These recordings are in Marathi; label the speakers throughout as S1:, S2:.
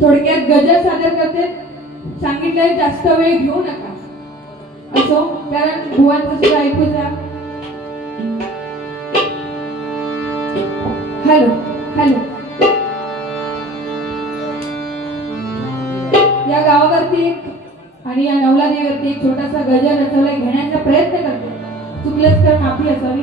S1: थोडक्यात गजल सादर करते. सांगितलंय जास्त वेळ घेऊ नका. असो कारण भुवांचं सुद्धा ऐकू जा. Hello hello. या गावावरती एक आणि या नवलादेवरती एक छोटासा गजल रचवला घेण्याचा प्रयत्न करते. चुकलंच तर माफी असावी.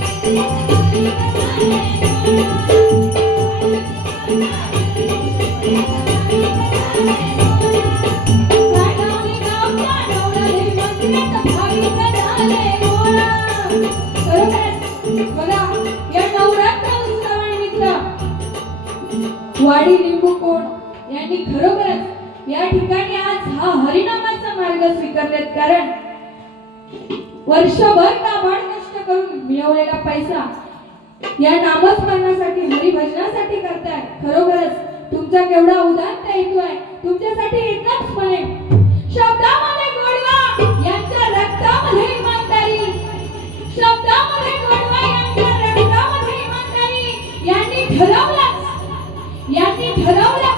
S1: वाडी लिंबू कोण यांनी खरोखरच या ठिकाणी आज हा हरिनामाचा मार्ग स्वीकारलेत. कारण वर्षभर का मिळवलेला पैसा. या नामस्मरणासाठी हरिभजनासाठी करताय. खरोखरच तुमचा केवढा उदात्त हेतू आहे. तुमच्यासाठी एकच म्हणे. शब्दामध्ये गोडवा यांच्या रक्तामध्ये इमानदारी. शब्दामध्ये गोडवा यांच्या रक्तामध्ये इमानदारी. यांनी ठरवलं. यांनी ठरवलं.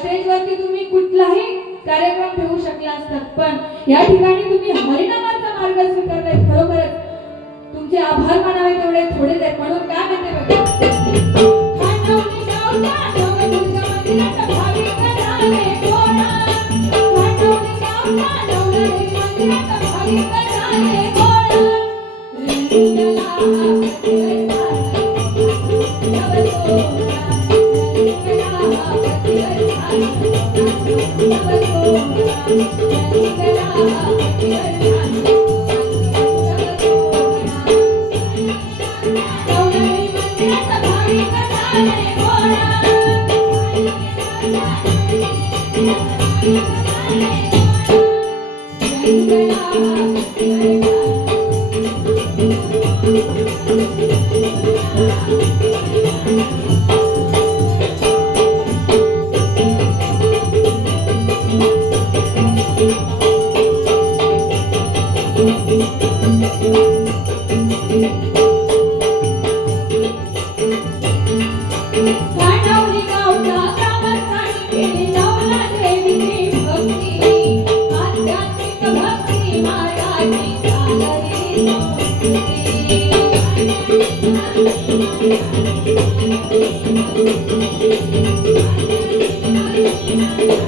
S1: स्टेजवरती तुम्ही कुठलाही कार्यक्रम ठेवू शकला असतात पण या ठिकाणी तुम्ही हरिनामाचा मार्ग स्वीकारलाय खरोखरच. तुमचे आभार मानावे तेवढे थोडेच आहेत म्हणून काय म्हणते बघा. you.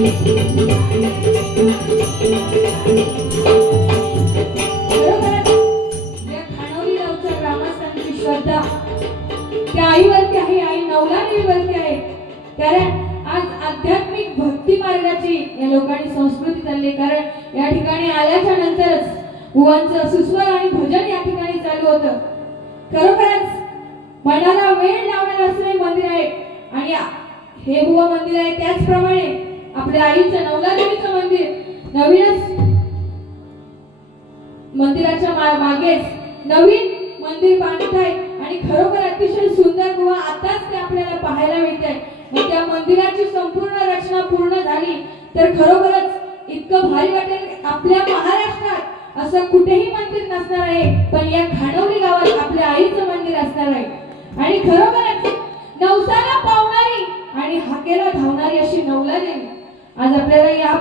S1: なんだ? आपल्या आईचं नवला देवीचं मंदिर. नवीनच मंदिराच्या मा- मागेच नवीन मंदिर बांधताय आणि खरोखर अतिशय सुंदर गुहा आताच ते आपल्याला पाहायला मिळते मग त्या मंदिराची संपूर्ण रचना पूर्ण झाली तर खरोखरच इतकं भारी वाटेल आपल्या महाराष्ट्रात असं कुठेही मंदिर नसणार आहे पण या खानवली गावात आपल्या आईचं मंदिर असणार आहे. आणि खरोखरच नवसाला पावणारी आणि हाकेला धावणारी अशी नवला देवी आज आपल्याला या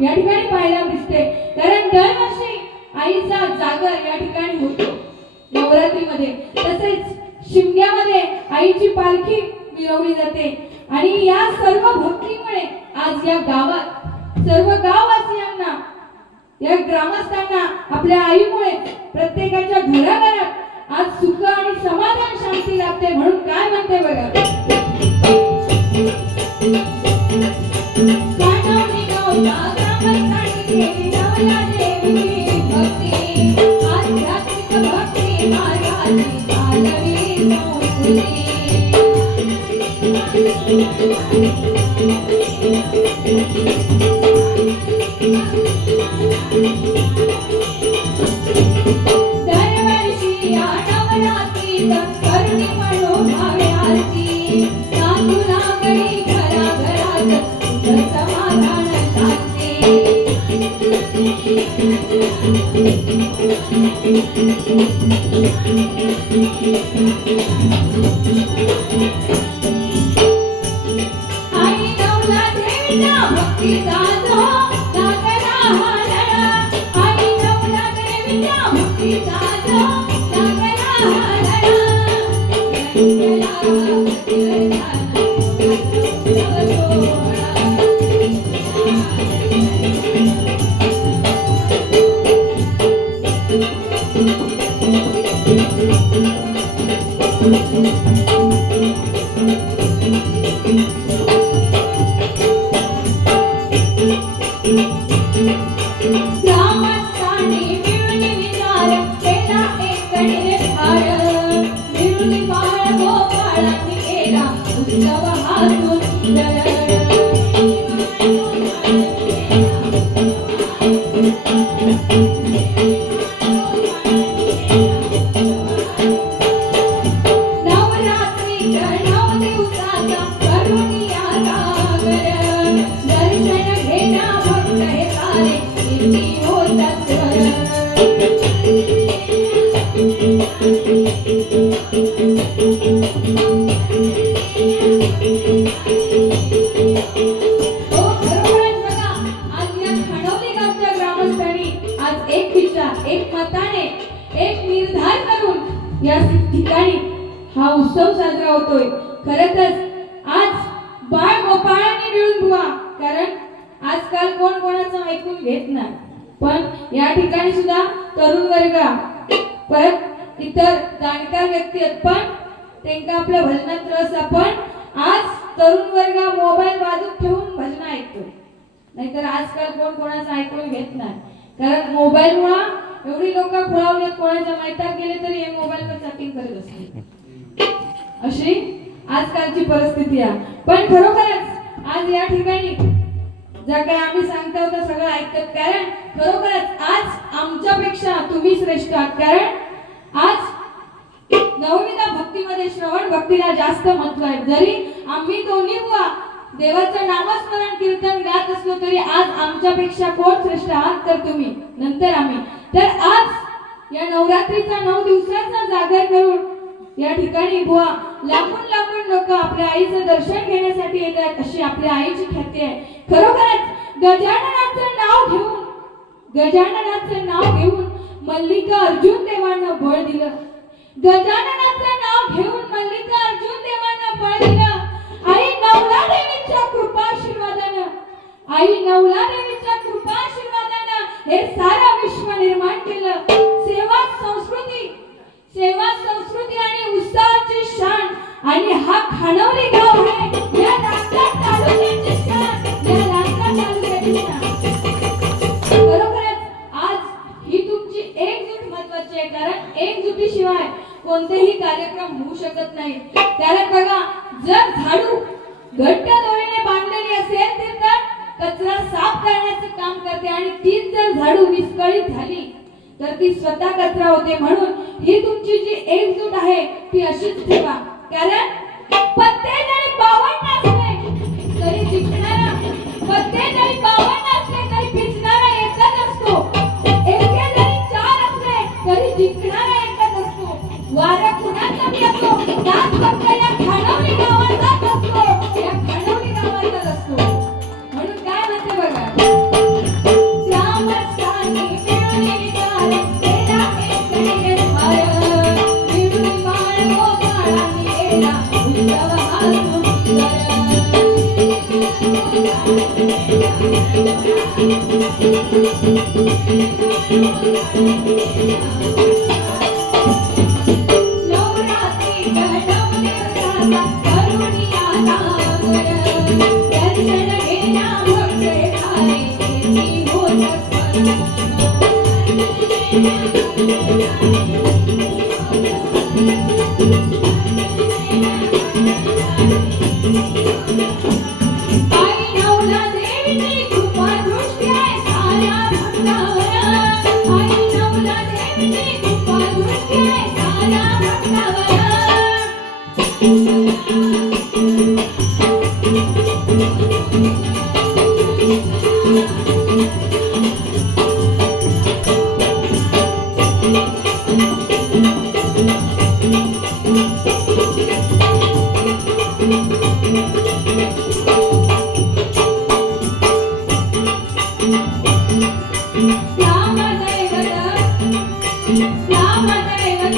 S1: या ठिकाणी पाहायला दिसते. कारण दरवर्षी आईचा जागर या ठिकाणी होतो. नवरात्रीमध्ये. तसेच शिमग्यामध्ये आईची पालखी मिरवली जाते. आणि या सर्व भक्तीमुळे आज या गावात सर्व गाववासियांना या ग्रामस्थांना आपल्या आईमुळे प्रत्येकाच्या घराघरात आज सुख आणि समाधान शांती लाभते म्हणून काय म्हणते बघा?
S2: आई उत्सव हो, या ठिकाणी हा उत्सव साजरा होतोय. खरंच आज बाळ गोपाळांनी मिळून बुवा कारण आजकाल कोण कोणाचं ऐकून घेत नाही. पण या ठिकाणी सुद्धा तरुण वर्ग परत इतर जाणकार व्यक्ती आहेत. पण त्यांना आपल्या भजनात रस आपण आज तरुण वर्ग मोबाईल बाजूत ठेवून भजन ऐकतो नाहीतर आजकाल कोण कोणाचं ऐकून घेत नाही. कारण मोबाईल मुळे एवढी लोक खुळावलेत कोणाच्या मैतात गेले तरी हे मोबाईलवर चॅटिंग करत असते अशी आजकालची परिस्थिती आहे. पण खरोखरच आज या ठिकाणी ज्या काही आम्ही सांगतो ते सगळं ऐकतात. कारण खरोखरच आज आमच्यापेक्षा तुम्ही श्रेष्ठ आहात. कारण आज नवविधा भक्तीमध्ये श्रवण भक्तीला जास्त महत्त्व आहे. जरी आम्ही दोन्ही बुवा देवाचं नामस्मरण कीर्तन गात असलो तरी आज आमच्यापेक्षा कोण श्रेष्ठ आहात तर तुम्ही. नंतर आम्ही. तर आज या नवरात्रीचा नऊ दिवसाचा जागर करून या ठिकाणी बुवा लाखून लाखून लोक आपल्या आईचं दर्शन घेण्यासाठी येतात अशी आपल्या आईची ख्याती आहे. खरोखरच गजाननाचं नाव घेऊन गजाननाचं नाव घेऊन मल्लिका अर्जुन देवांना बळ दिलं. गजाननाचं आई नवला देवीच्या कृपाशीर्वादानं हे सारा विश्व निर्माण केलं. सेवा संस्कृती सेवा संस्कृती आणि
S1: खानवली गाव आहे या नागपूर तालुक्याची शान या नागपूर तालुक्याची शान खरोखरच आज ही तुमची एकजूट महत्वाची आहे कारण एकजुटीशिवाय कोणतेही कार्यक्रम होऊ शकत नाही. कारण बघा जर झाडू घट्ट दोरीने बांधलेली असेल तर तर कचरा साफ करण्याचं काम करते आणि तीच जर झाडू विस्कळीत झाली तर ती स्वतः कचरा होते म्हणून ही तुमची जी एकजूट आहे ती अशीच ठेवा. कारण पत्ते जरी बावन्न असले तरी जिंकणारा पत्ते जरी बावन्न असले तरी पिचणारा एकच असतो. एके जरी चार असले तरी जिंकणारा एकच असतो. वारे Thank you. रामदैवत रामदैवत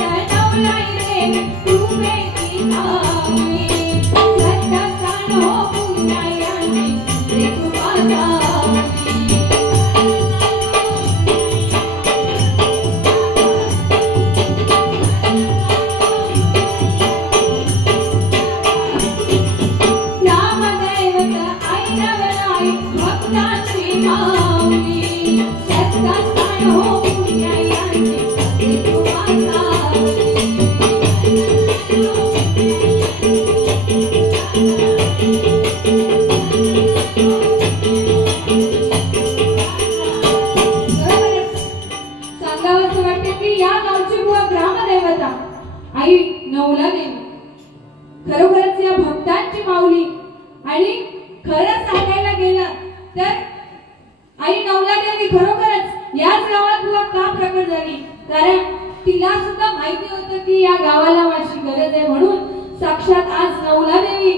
S1: आई नवला देवी खरोखरच याच गावात बुवा का प्रकट झाली? कारण तिला सुद्धा माहिती होतं की या गावाला माझी गरज आहे म्हणून साक्षात आज नवला देवी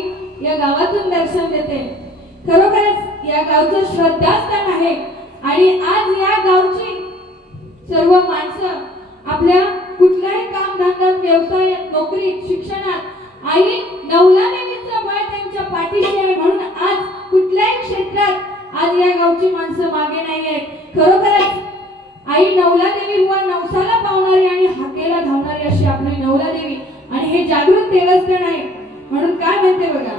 S1: या गावातून दर्शन देते. खरोखरच या गावचं श्रद्धास्थान आहे. आणि आज या गावची सर्व माणसं आपल्या कुठल्याही कामधंद्यात व्यवसायात नोकरीत शिक्षणात आई नवला देवीचं बळ त्यांच्या पाठीशी आहे म्हणून आज कुठल्याही क्षेत्रात आज या गावची माणसं मागे नाही आहेत. खरोखरच आई नवला देवी बुवा नवसाला पावणारी आणि हाकेला धावणारी अशी आपली नवला देवी आणि हे जागृत देवस्थान आहे. म्हणून काय म्हणते बघा?